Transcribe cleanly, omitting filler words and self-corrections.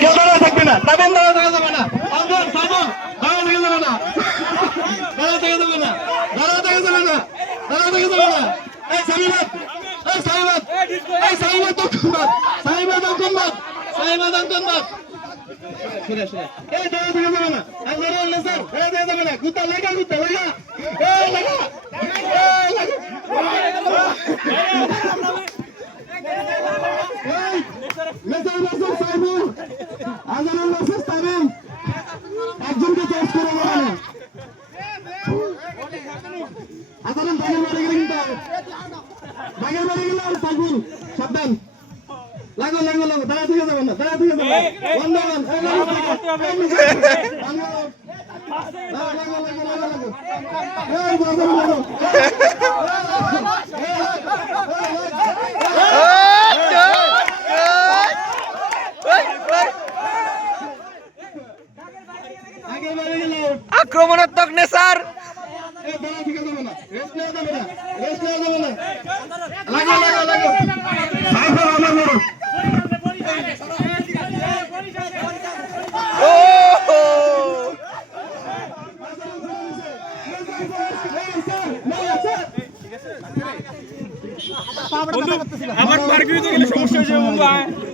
কেউ দাঁড়ায় থাকবে না, তাবেন দাঁড়ায় থাকা যাবে না, সাইমন সাইমন দাঁড়ায় থাকা যাবে না, দাঁড়ায় থাকা যাবে না, দাঁড়ায় থাকা যাবে না, দাঁড়ায় থাকা যাবে না। এই সামিনাত, এই সামিনাত, এই সামিনাত দক্ষিণবাদ, সামিনাত দক্ষিণবাদ, সামিনাত দক্ষিণবাদ। শুনে শুনে এই দাঁড়ায় থাকা যাবে না, আজকে রোল স্যার এই দাঁড়ায় যাবে না, গুতা লাগা, গুতা লাগা, এই লাগা, এই লাগা। মেসার মেসার সাইমন, আজানুল মেসার সাইমন, একজনকে চেঞ্জ করে দেবেন। আজানুল বাগের বাড়ি গেলে কিন্তু বাগের বাড়ি গেলে আর সাইমন সাবধান, লাগো লাগো লাগো, দাঁড়া থেকে যাবেন না, দাঁড়া থেকে যাবেন বন্ধ করেন, এই লাগো লাগো এই বাবা লাগো। আক্রমণাত্মক নেসার আমার পার করে গেলে সমস্যা হয়ে যাবে।